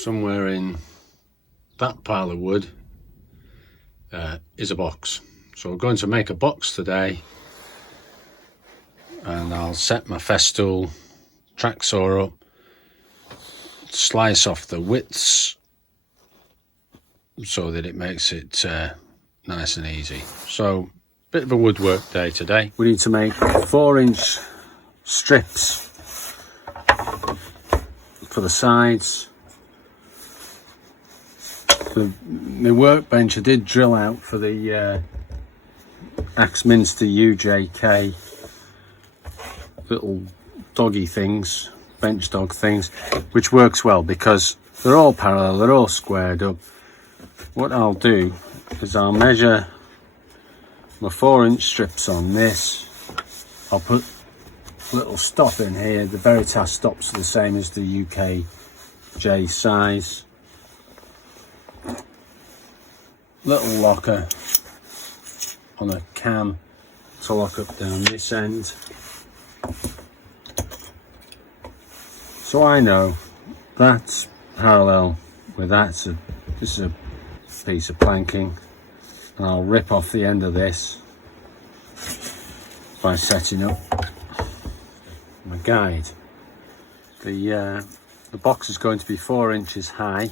somewhere in that pile of wood is a box. So we're going to make a box today, and I'll set my festool track saw up, slice off the widths so that it makes it nice and easy. So bit of a woodwork day today. We need to make 4-inch strips for the sides. My workbench I did drill out for the Axminster UJK little doggy things, bench dog things, which works well because they're all parallel, they're all squared up. What I'll do is I'll measure my 4-inch strips on this. I'll put a little stop in here. The Veritas stops are the same as the UKJ size. Little locker on a cam to lock up down this end. So I know that's parallel with that. So this is a piece of planking, and I'll rip off the end of this by setting up my guide. The box is going to be 4 inches high,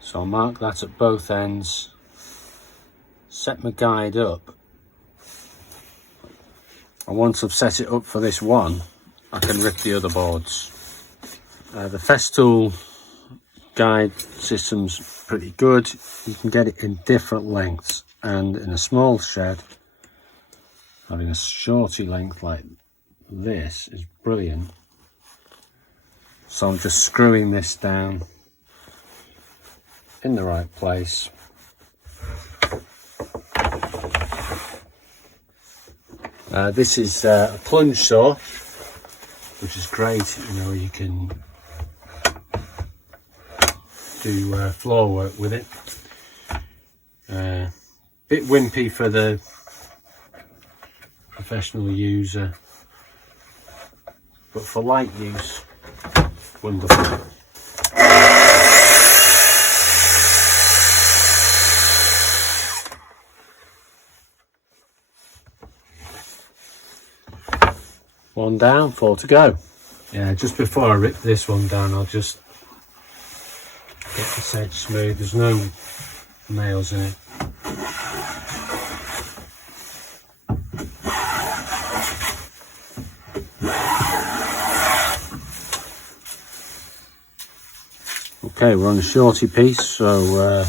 so I'll mark that at both ends, set my guide up, and once I've set it up for this one, I can rip the other boards. The festool guide system's pretty good. You can get it in different lengths, and in a small shed, having a shorty length like this is brilliant. So I'm just screwing this down in the right place. This is a plunge saw, which is great. You know, you can do floor work with it. Bit wimpy for the professional user, but for light use, wonderful. One down, 4 to go. Yeah, just before I rip this one down, I'll just get this edge smooth. There's no nails in it. Okay, we're on a shorty piece, so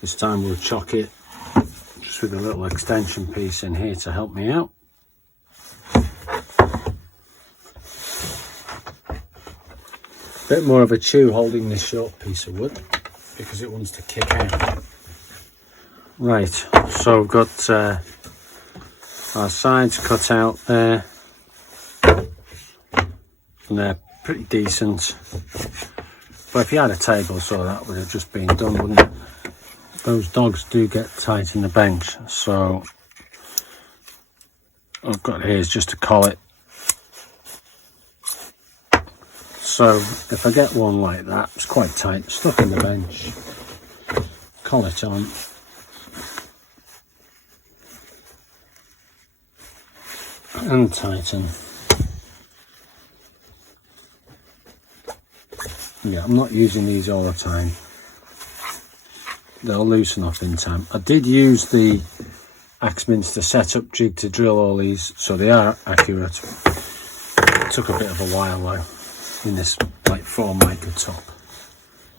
this time we'll chock it just with a little extension piece in here to help me out. Bit more of a chew holding this short piece of wood because it wants to kick out. Right, so we've got our sides cut out there, and they're pretty decent. But if you had a table saw, that would have just been done, wouldn't it? Those dogs do get tight in the bench, so what I've got here is just a collet. So if I get one like that, it's quite tight, stuck in the bench, collet on, and tighten. Yeah, I'm not using these all the time. They'll loosen up in time. I did use the Axminster setup jig to drill all these, so they are accurate. It took a bit of a while though, in this like 4 mica top.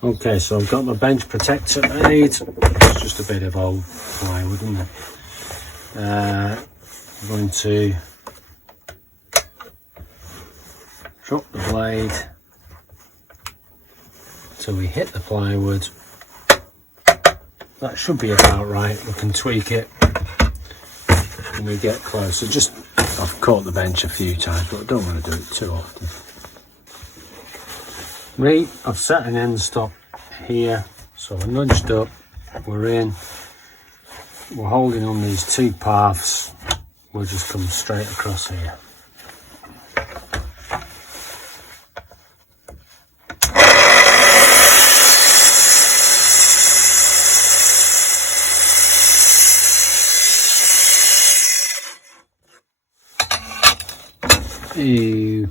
Okay, so I've got my bench protector made. It's just a bit of old plywood, isn't it? I'm going to drop the blade till we hit the plywood. That should be about right. We can tweak it when we get closer. Just, I've caught the bench a few times, but I don't want to do it too often. Right, I've set an end stop here, so I nudged up, we're in. we're holding on these two paths, we'll just come straight across here.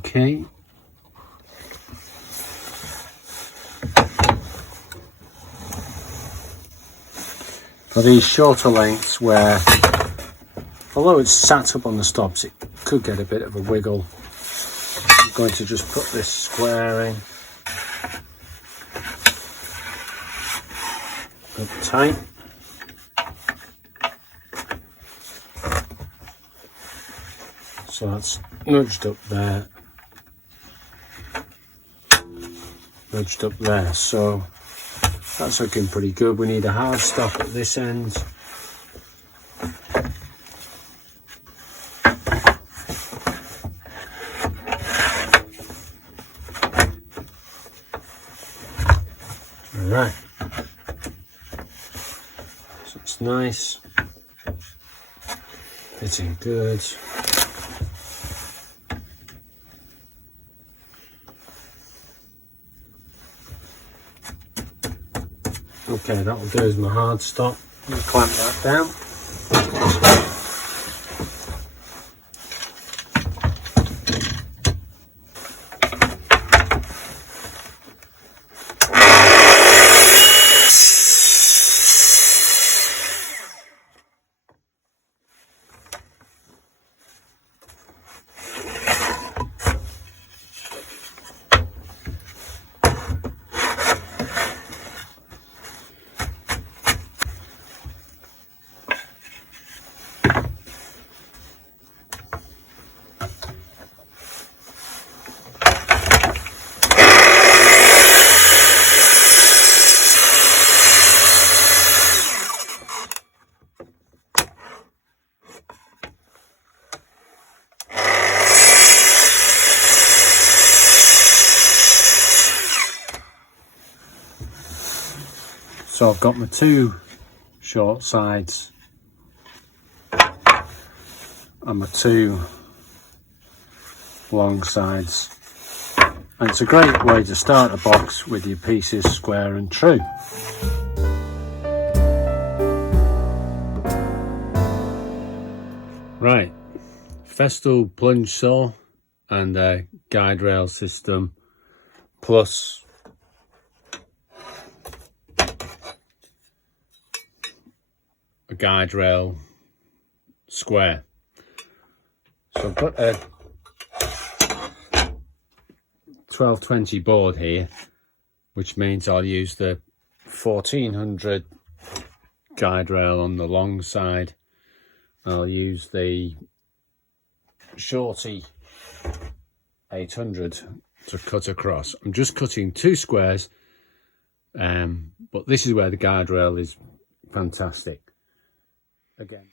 Okay. For these shorter lengths where, although it's sat up on the stops, it could get a bit of a wiggle, I'm going to just put this square in up tight. So that's nudged up there, nudged up there, so that's looking pretty good. We need a hard stop at this end. Alright, so it's nice, fitting good. Okay, that'll do as my hard stop. I'll clamp that down. So I've got my two short sides and my two long sides, and it's a great way to start a box with your pieces square and true. Right, festool plunge saw and a guide rail system plus a guide rail square. So I've got a 1220 board here, which means I'll use the 1400 guide rail on the long side. I'll use the shorty 800 to cut across. I'm just cutting two squares, but this is where the guide rail is fantastic. Again,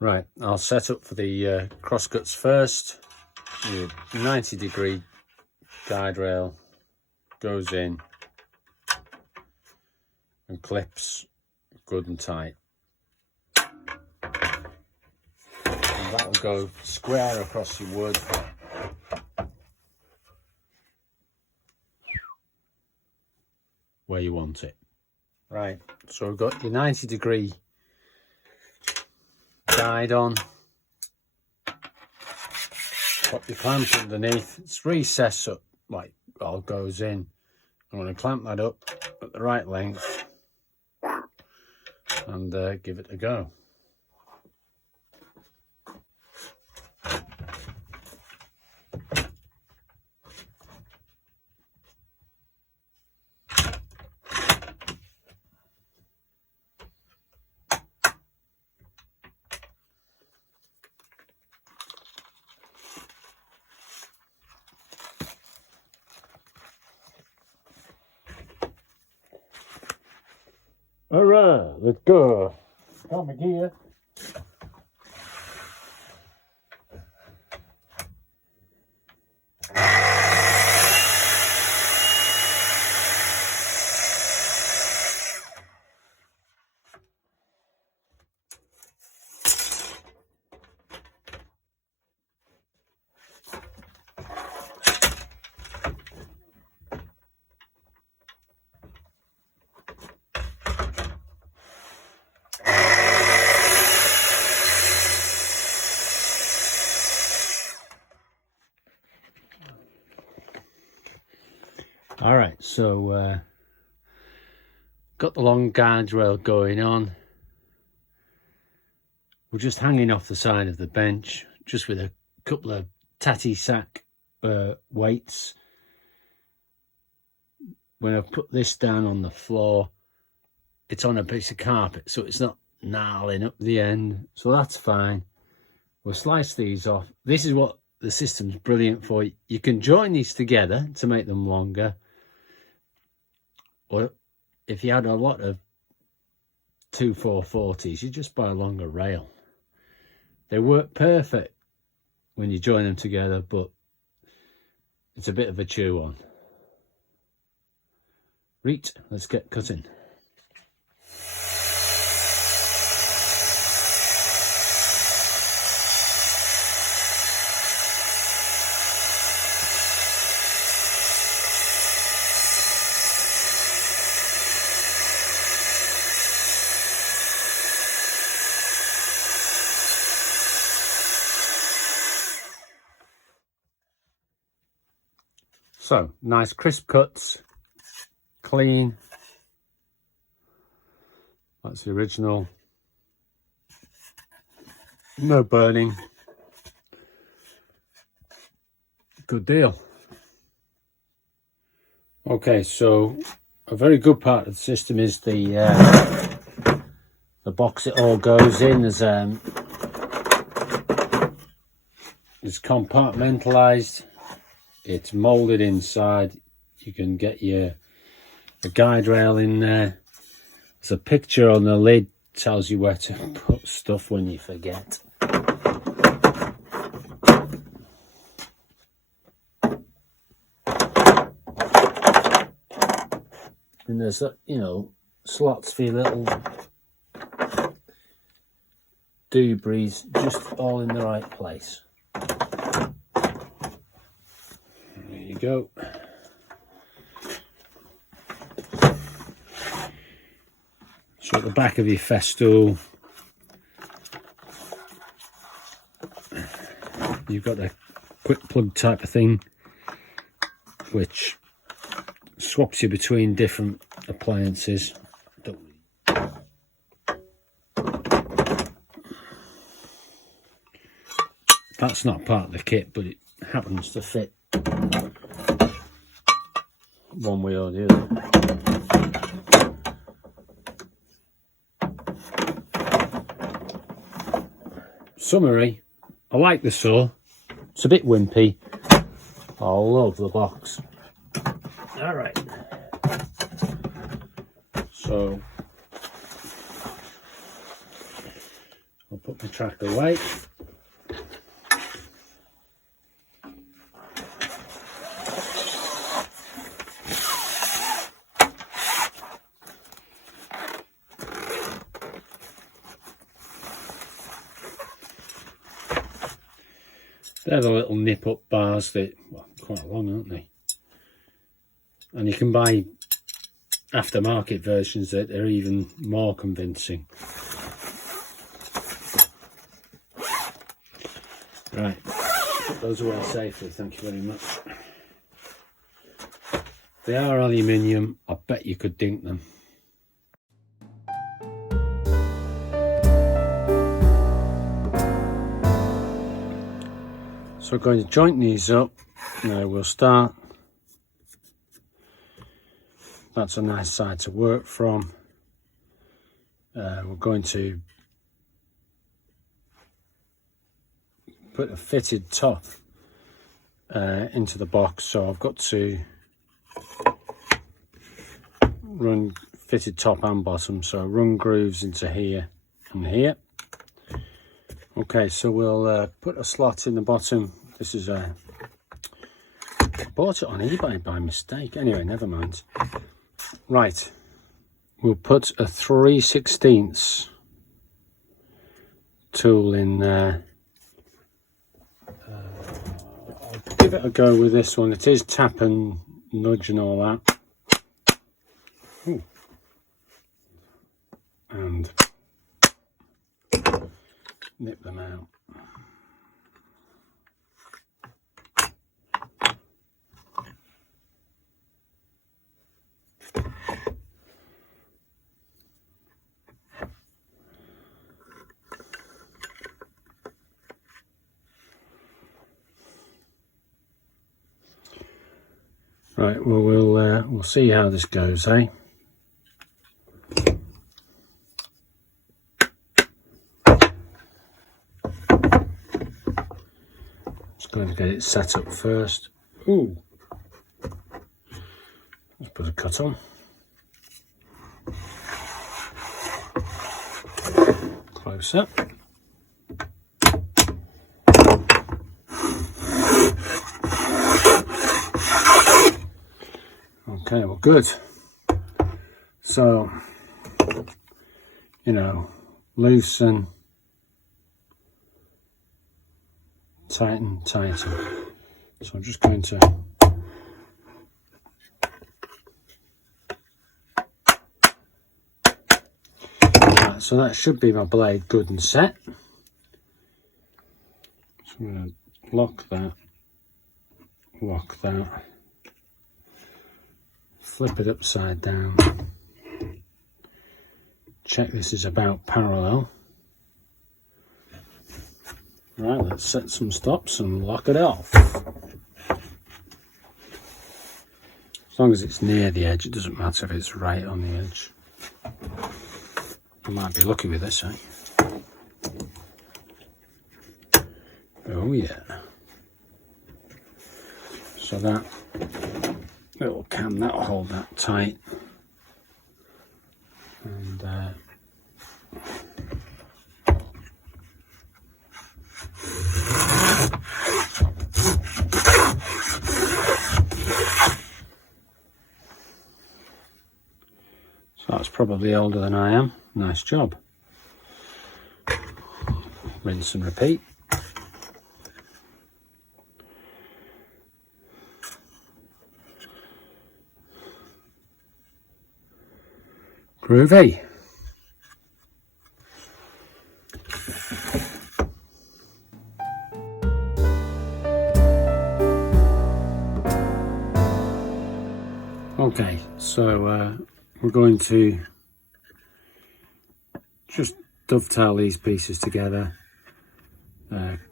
right, I'll set up for the cross cuts first. Your 90-degree guide rail goes in and clips good and tight, and that will go square across your wood. Where you want it. Right, so we've got your 90-degree guide on, pop your clamp underneath, it's recessed up like all goes in. I'm going to clamp that up at the right length and give it a go. Alright, let's go. Got my gear. All right, so got the long guardrail going on. We're just hanging off the side of the bench, just with a couple of tatty sack weights. When I put this down on the floor, it's on a piece of carpet, so it's not gnarling up the end, so that's fine. We'll slice these off. This is what the system's brilliant for. You can join these together to make them longer, or if you had a lot of 2/440s, you just buy a longer rail. They work perfect when you join them together, but it's a bit of a chew on. Right, let's get cutting. So, nice crisp cuts, clean. That's the original. No burning. Good deal. Okay, so a very good part of the system is the box it all goes in. It's compartmentalized. It's molded inside. You can get a guide rail in there. There's a picture on the lid, tells you where to put stuff when you forget. And there's, slots for your little debris, just all in the right place. There you go. So at the back of your festool, you've got a quick plug type of thing, which swaps you between different appliances. That's not part of the kit, but it happens to fit one way or the other. Summary, I like the saw. It's a bit wimpy. I love the box. All right. So I'll put my track away. They're the little nip-up bars that, well, quite long, aren't they? And you can buy aftermarket versions that are even more convincing. Right, put those away safely, thank you very much. They are aluminium, I bet you could dink them. So we're going to joint these up. Now we'll start. That's a nice side to work from. We're going to put a fitted top into the box. So I've got to run fitted top and bottom. So run grooves into here and here. Okay, so we'll put a slot in the bottom. This is I bought it on eBay by mistake. Anyway, never mind. Right, we'll put a 3/16 tool in there. I'll give it a go with this one. It is tap and nudge and all that. Ooh. And nip them out. Right, well we'll see how this goes, eh? Just going to get it set up first. Ooh, let's put a cut on. Closer. Okay, well, good. So, you know, loosen, tighten, tighten. So I'm just going to right, so that should be my blade good and set. So I'm going to lock that, flip it upside down, check this is about parallel. Right, let's set some stops and lock it off. As long as it's near the edge, it doesn't matter if it's right on the edge. I might be lucky with this, eh? Oh yeah. So that little cam, that'll hold that tight. And so that's probably older than I am. Nice job. Rinse and repeat. Groovy. Okay, so we're going to just dovetail these pieces together,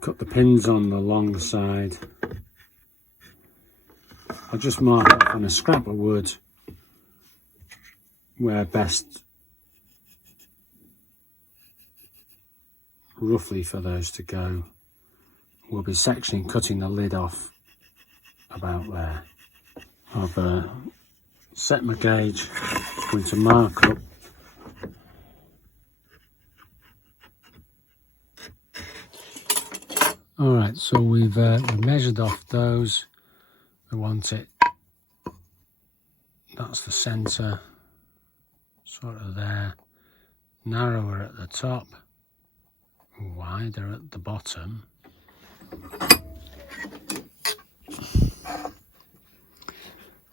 cut the pins on the long side. I'll just mark it on a scrap of wood where best roughly for those to go. We'll be sectioning, cutting the lid off about there. I've set my gauge, going to mark up Alright, so we've measured off those. We want it, that's the centre, sort of there, narrower at the top, wider at the bottom.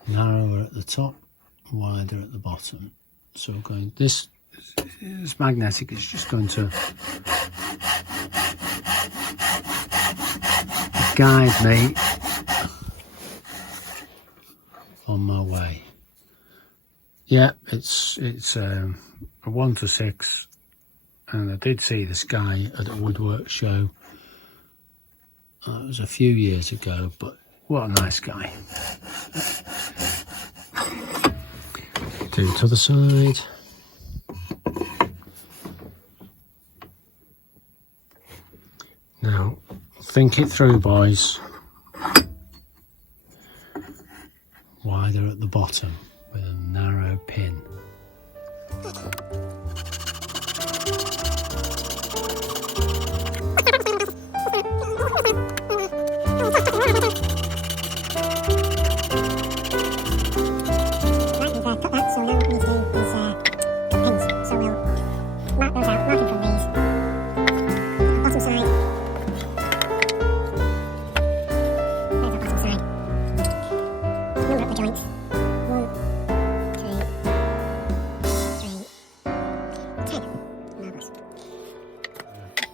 Narrower at the top, wider at the bottom. So we're going, this is magnetic, it's just going to guide me on my way. Yeah, it's a 1 to 6, and I did see this guy at a woodwork show. It was a few years ago, but what a nice guy. Do it to the side. Now, think it through, boys. Wider at the bottom with a narrow pin.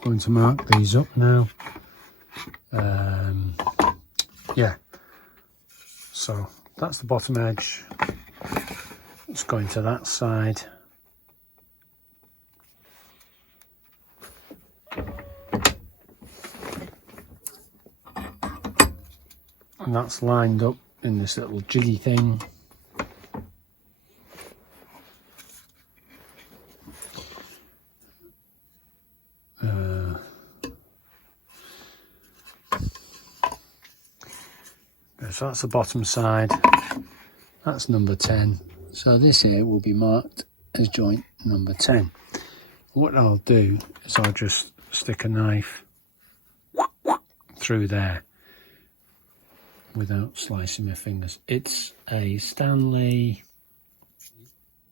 Going to mark these up now. Yeah, so that's the bottom edge. It's going to that side. And that's lined up in this little jiggy thing. So that's the bottom side, that's number 10. So this here will be marked as joint number 10. What I'll do is I'll just stick a knife through there without slicing my fingers. It's a Stanley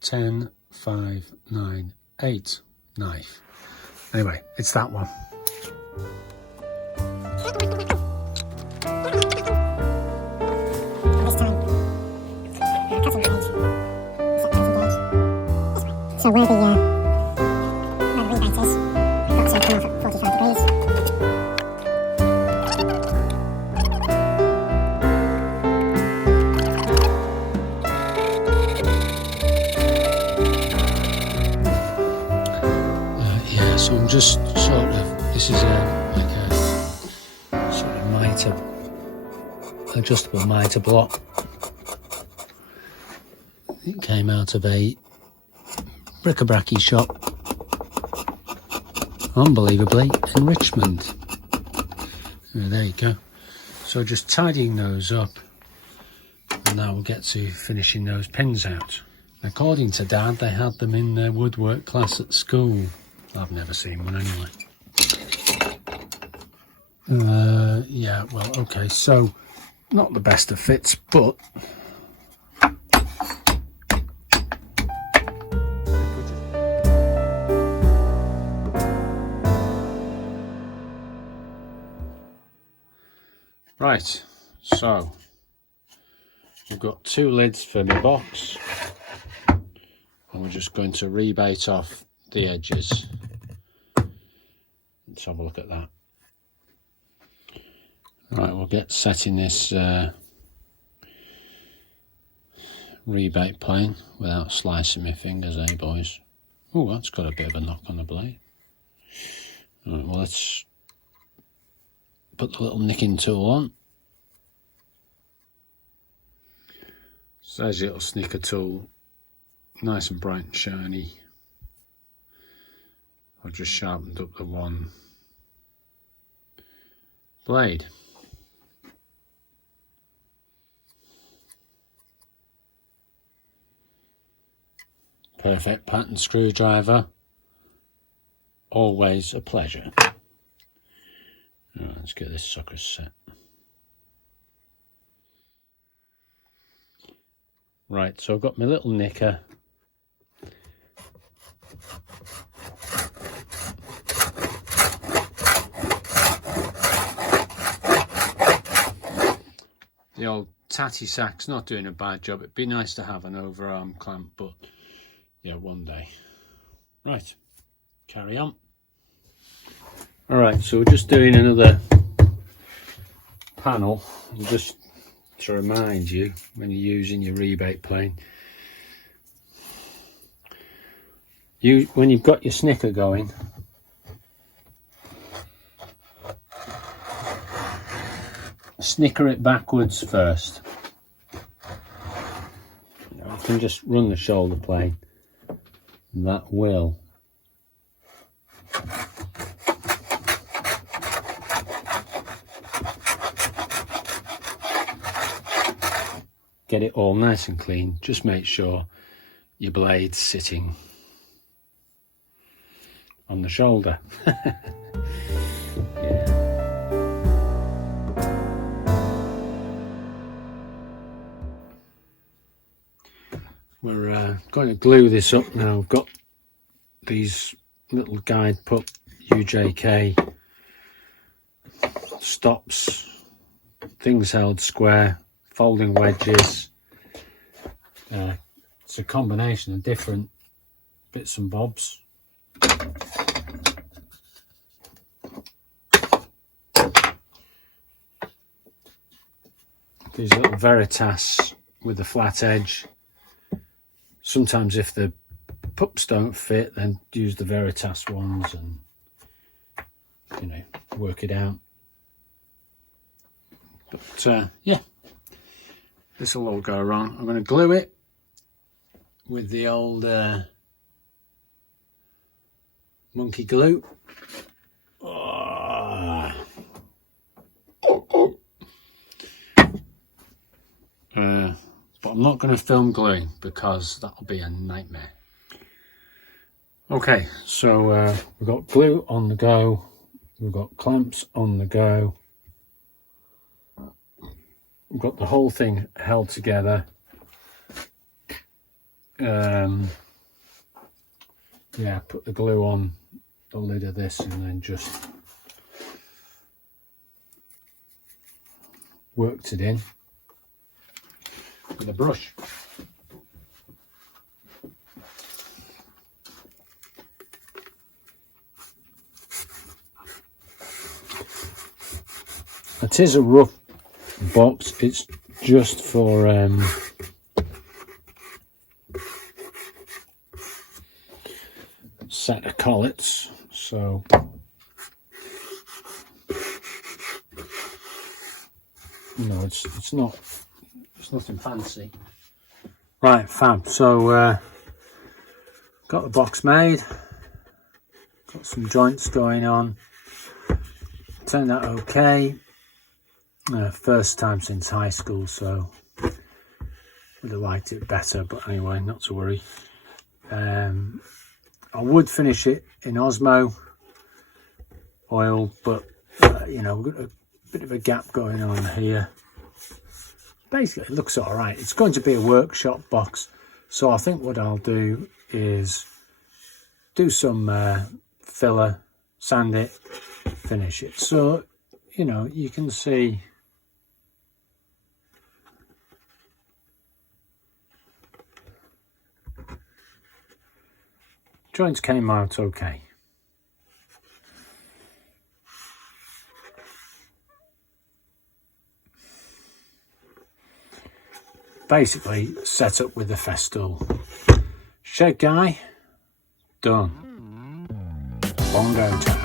10598 knife. Anyway, it's that one. So where the rebate is, got to come off at 45 degrees. Yeah, so I'm just sort of, this is like a sort of mitre, adjustable mitre block. It came out of a bric-a-bracy shop, unbelievably, in Richmond. There you go. So just tidying those up, and now we'll get to finishing those pins out. According to Dad, they had them in their woodwork class at school. I've never seen one anyway. Yeah, well, okay, so not the best of fits, but right, so we've got 2 lids for my box, and we're just going to rebate off the edges. Let's have a look at that. Right, we'll get setting this rebate plane without slicing my fingers, eh boys? Oh, that's got a bit of a knock on the blade. Right, well, let's put the little nicking tool on. So there's your little snicker tool, nice and bright and shiny. I've just sharpened up the one blade. Perfect pattern screwdriver, always a pleasure. Right, let's get this sucker set. Right, so I've got my little nicker. The old tatty sack's not doing a bad job. It'd be nice to have an overarm clamp, but yeah, one day. Right, carry on. Alright, so we're just doing another panel, just to remind you when you're using your rebate plane. When you've got your snicker going, snicker it backwards first. You can just run the shoulder plane, and that will get it all nice and clean. Just make sure your blade's sitting on the shoulder. Yeah. We're going to glue this up now. We've got these little guide put UJK stops, things held square, folding wedges. It's a combination of different bits and bobs. These little Veritas with the flat edge. Sometimes if the pups don't fit, then use the Veritas ones and, you know, work it out. But yeah, this will all go wrong. I'm going to glue it with the old monkey glue. But I'm not going to film gluing because that'll be a nightmare. Okay, so we've got glue on the go, we've got clamps on the go, we've got the whole thing held together. Yeah, put the glue on the lid of this and then just worked it in with a brush. It is a rough box, it's just for set of collets, so no, it's nothing fancy. Right, fab. So got the box made, got some joints going on, turned out okay. First time since high school, so would have liked it better, but anyway, not to worry. I would finish it in Osmo oil, but you know, we've got a bit of a gap going on here. Basically it looks all right. It's going to be a workshop box, so I think what I'll do is do some filler, sand it, finish it, so you know you can see joints came out okay. Basically set up with the festool. Shed guy, done. Bongo time.